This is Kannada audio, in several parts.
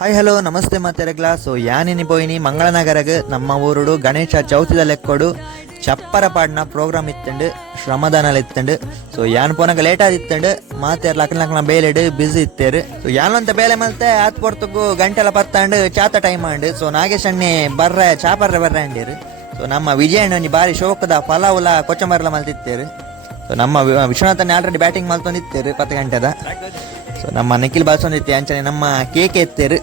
ಹಾಯ್ ಹಲೋ ನಮಸ್ತೆ ಮಾತೆರಗ್ಲ. ಸೊ ಯಾನಿನಿ ಪೋಯಿನಿ ಮಂಗಳನಗರಗ್ ನಮ್ಮ ಊರುಡು ಗಣೇಶ ಚೌತಿದ ಲೆಕ್ಕೋಡು ಚಪ್ಪರ ಪಾಡ್ನ ಪ್ರೋಗ್ರಾಮ್ ಇತ್ತಂಡು ಶ್ರಮದಾನ ಇತ್ತಂಡು. ಸೊ ಯಾನ್ ಪೋನಾಗ ಲೇಟ್ ಆದಿತ್ತಂಡು ಮಾತೆರ್ ಲಕ್ನ ಬೇಲೆಡು ಬಿಸಿ ಇತ್ತೇರು. ಸೊ ಯಾನಂತ ಬೇಲೆ ಮಲ್ತೆ ಆತ್ ಪೊರ್ತುಗು ಗಂಟೆಲ ಪತ್ತಂಡು ಚಾತ ಟೈಮ್ ಅಂಡು. ಸೊ ನಾಗೇಶ್ ಅಣ್ಣೆ ಬರ್ರೆ ಚಾಪರ್ರೆ ಬರ್ರೆ ಅಂಡೇರು. ಸೊ ನಮ್ಮ ವಿಜಯಣ್ಣನಿ ಬಾರಿ ಶೋಕದ ಪಲಾವುಲ ಕೊಚ್ಚಂಬರ್ಲ ಮಲ್ತಿತ್ತೇರು. ಸೊ ನಮ್ಮ ವಿಶ್ವನಾಥನ್ ಆಲ್ರೆಡಿ ಬ್ಯಾಟಿಂಗ್ ಮಲ್ತೊಂದಿತ್ತೇರು 10 ಗಂಟೆದ. ಸೊ ನಮ್ಮ ನಿಖಿಲ್ ಬಾಲ್ಸೊಂದಿತ್ತೆ ಅಂಚನೆ ನಮ್ಮ ಕೇಕೆ ಎತ್ತೇರು.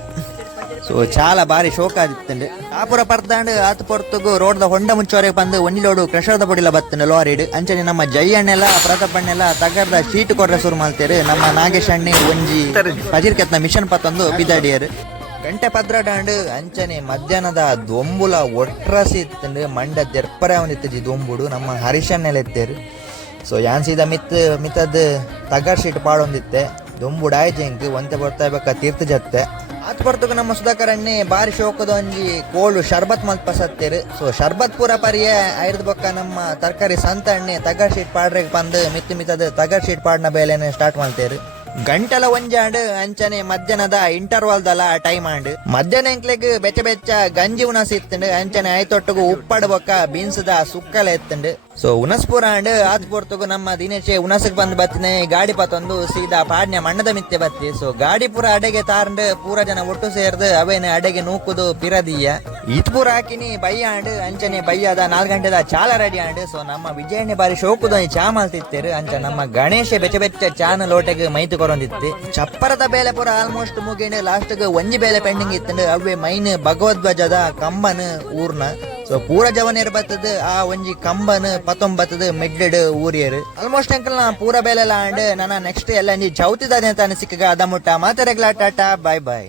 ಸೊ ಚಾಲ ಬಾರಿ ಶೋಕ ಆದಿತ್ತಂಡು ಆಪುರ ಪರ್ದಾಂಡು ಆತು ಪೊರ್ತುಗು ರೋಡ್ದ ಹೊಂಡ ಮುಚ್ಚೋರೆಗೆ ಬಂದು ಒಂದಿಲೋಡು ಕ್ರಷರ್ದ ಪೊಡಿಲ ಬತ್ತಂಡು ಲಾರಿಡ್ ಅಂಚನೆ ನಮ್ಮ ಜಯ್ಯಣ್ಣೆಲ್ಲ ಪ್ರತಾಪಣ್ಣೆಲ್ಲ ತಗರ್ದ ಶೀಟ್ ಕೊಡ್ರೆ ಶುರು ಮಾಡ್ತೇರು. ನಮ್ಮ ನಾಗೇಶ್ ಅಣ್ಣೆ ಒಂಜಿ ಪಜಿರ್ಕೆತ್ನ ಮಿಷನ್ ಪತ್ತೊಂದು ಬಿದ್ದಾಡಿಯರು ಗಂಟೆ ಪದ್ರಾಡಾಂಡು ಅಂಚನೆ ಮಧ್ಯಾಹ್ನದ ದೊಂಬುಲ ಒಟ್ರಸಿ ಇತ್ತಂಡು ಮಂಡ ತೆರ್ಪರೆ ಅವನಿತ್ತಜಿ ದೊಂಬುಡು ನಮ್ಮ ಹರೀಶಣ್ಣೆಲ್ಲ ಎತ್ತೇರು. ಸೊ ಯಾನ್ ಸೀದಾ ಮಿತ್ತದ್ ತಗರ್ ಶೀಟ್ ಪಾಡೊಂದಿತ್ತೆ ದೊಂಬುಡು ಆಯ್ಜೆಂಕ್ ಒಂತೆ ಬರ್ತಾ ಬೇಕಾ ತೀರ್ಥ ಜತ್ತೆ ಆತ್ ಬರ್ತಗ ನಮ್ಮ ಸುಧಾಕರ್ ಅಣ್ಣೆ ಬಾರಿ ಶೋಕದ ಒಂಜಿ ಕೋಳು ಶರ್ಬತ್ ಮಲ್ತ್ ಪಸತ್ತೇರು. ಸೊ ಶರ್ಬತ್ ಪೂರ ಪರಿಯ ಐರ್ದ ಬೊಕ್ಕ ನಮ್ಮ ತರಕಾರಿ ಸಂತ ಅಣ್ಣೆ ತಗರ್ ಶೀಟ್ ಪಾಡ್ರೆಗ್ ಬಂದು ಮಿತ್ತದ ತಗರ್ ಶೀಟ್ ಪಾಡ್ನ ಬೇಲೆನೆ ಸ್ಟಾರ್ಟ್ ಮಾಡ್ತೇರು. ಗಂಟಲ ಒಂಜಾಂಡ್ ಅಂಚನೆ ಮಧ್ಯಾಹ್ನದ ಇಂಟರ್ವಲ್ ದಲ ಟೈಮ್ ಆಂಡ್ ಮಧ್ಯಾಹ್ನ ಎಂಕ್ಲೆಗ್ ಬೆಚ್ಚ ಗಂಜಿ ಉನಸ್ ಇತ್ತಂಡು ಅಂಚನೆ ಆಯ್ತೊಟ್ಟಗು ಉಪ್ಪಡ್ ಬೊಕ್ಕ ಬೀನ್ಸ್ದ ಸುಕ್ಕಲ ಎತ್ತಂಡು. ಸೊ ಉನಸ್ಪುರ ಅಂಡ್ ಆತ್ ಪೊರ್ತಗು ನಮ್ಮ ದಿನೇಶೆ ಉನಸಕ್ ಬಂದ್ ಬತ್ತಿನ ಗಾಡಿ ಪತ್ತೊಂದು ಸೀದಾ ಪಾಡ್ನ ಮಣ್ಣದ ಮಿತ್ತೆ ಬತ್ತಿ. ಸೊ ಗಾಡಿ ಪೂರ ಅಡೆಗೆ ತಾರಂಡ್ ಪೂರ ಜನ ಒಟ್ಟು ಸೇರ್ದು ಅವೇನೆ ಅಡೆಗೆ ನೂಕುದು ಪಿರದಿಯ ಈತ್ ಪೂರ ಹಾಕಿನಿ ಬಯ್ಯ ಅಂಡ್ ಅಂಚನೆ ಬಯ್ಯದ 4 ಗಂಟೆದ ಚಾಲ ರೆಡಿ ಅಂಡ್. ಸೊ ನಮ್ಮ ವಿಜಯಣ್ಣೆ ಬಾರಿ ಶೋಕುದ ಚಾ ಮಲ್ತಿತ್ತೇರು ಅಂಚ ನಮ್ಮ ಗಣೇಶ ಬೆಚ್ಚ ಚಾನ ಲೋಟೆಗೆ ಮೈತು ಕೊರೊಂದಿತ್ತು. ಚಪ್ಪರದ ಬೇಲೆ ಪೂರ ಆಲ್ಮೋಸ್ಟ್ ಮುಗಿಂಡು ಲಾಸ್ಟ್ ಒಂಜಿ ಬೇಲೆ ಪೆಂಡಿಂಗ್ ಇತ್ತಂಡು ಅವೇ ಮೈನ್ ಭಗವದ್ವಜದ ಕಂಬನ್ ಊರ್ನ. ಸೊ ಪೂರ ಜವನೇರ್ ಬತ್ತದ ಆ ಒಂಜಿ ಕಂಬನ್ 19 ಮೆಡ್ಡೆಡ್ ಊರಿಯರು ಆಲ್ಮೋಸ್ಟ್ ಅಂಕಲ್ ನಾ ಪೂರ ಬೇಲೆಲ್ಲ ಅಂಡ್ ನನ್ನ ನೆಕ್ಸ್ಟ್ ಎಲ್ಲ ಚೌತಿದ ಸಿಕ್ಕಗ ಅದ ಮುಟ್ಟ ಮಾತಾಡಗ್ಲಾ ಟಾಟಾ ಬಾಯ್ ಬಾಯ್.